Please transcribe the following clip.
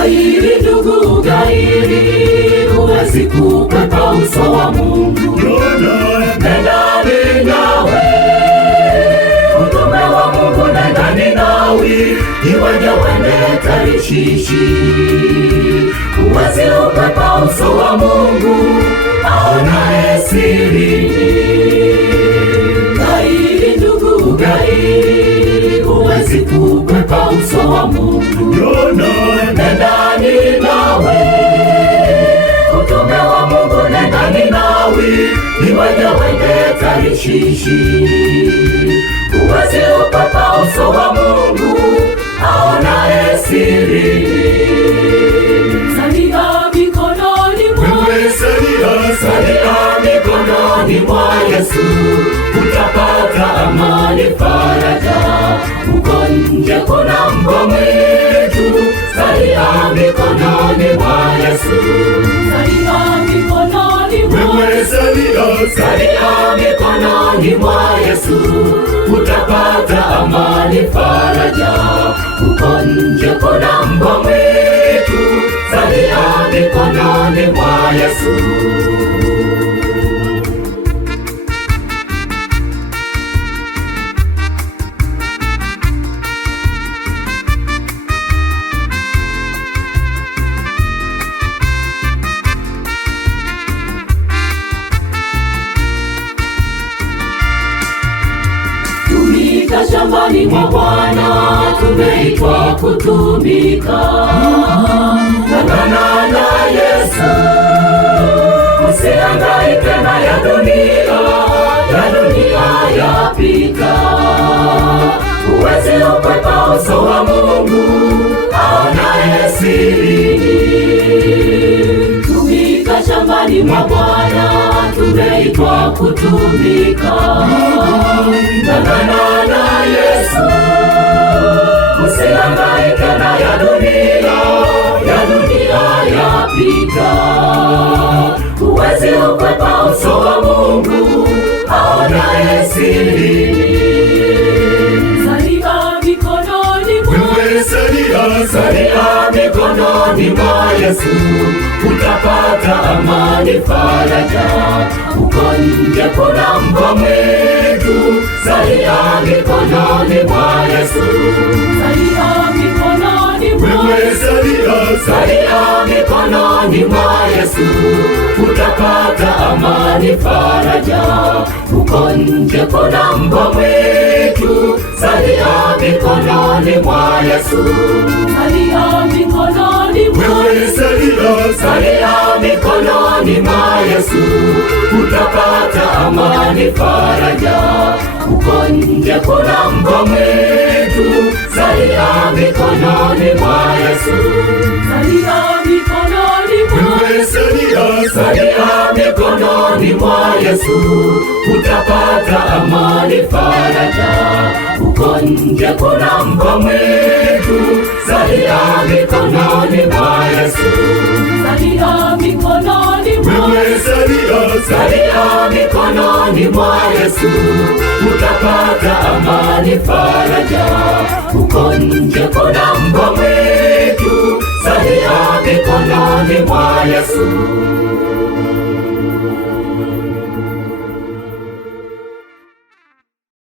Gairi ndugu, gairi, huwezi kukwepa uso wa Mungu. Nenda Ninawi, utume wa Mungu nenda Ninawi, iweje uende Tarishishi. Huwezi kukwepa uso wa Mungu aonaye sirini. Gairi ndugu, gairi, huwezi kukwepa uso wa Mungu. Nenda Ninawi, utume wa Mungu nenda Ninawi, iweje uende Tarishishi. Huwezi kukwepa uso wa Mungu aonaye sirini. Salia mikononi mwa Yesu, utapata amani, faraja. Uko nje kuna mbwa mwitu, salia mikononi mwa Yesu. Salia mikononi mwa Yesu, utapata amani, faraja. Uko nje kuna mbwa mwitu, salia mikononi mwa Yesu. Tumika shambani mwa Bwana, tumeitwa kutumika. Ng'ang'ana na Yesu, usihangaike na ya dunia yapita. Huwezi kukwepa uso wa Mungu aonaye sirini. Tumika shambani mwa Bwana, tumeitwa kutumika. Ng'ang'ana na Yesu, usihangaike na ya dunia yapita. Huwezi kukwepa uso wa Mungu aonaye sirini. Salia mikononi mwa Yesu, utapata amani, faraja. Uko nje kuna mbwa mwitu, salia mikononi mwa Yesu. Salia mikononi mwa Yesu, utapata amani, faraja. Uko nje kuna mbwa mwitu, salia mikononi mwa Yesu. Salia mikononi mwa Yesu, utapata amani, faraja. Uko nje kuna mbwa mwitu, salia mikononi mwa Yesu. Salia mikononi mwa Yesu, utapata amani, faraja. Uko nje kuna mbwa mwitu, salia mikononi mwa Yesu. Salia mikononi mwa Yesu, utapata amani, faraja. Uko nje kuna mbwa mwitu, salia mikononi mwa Yesu.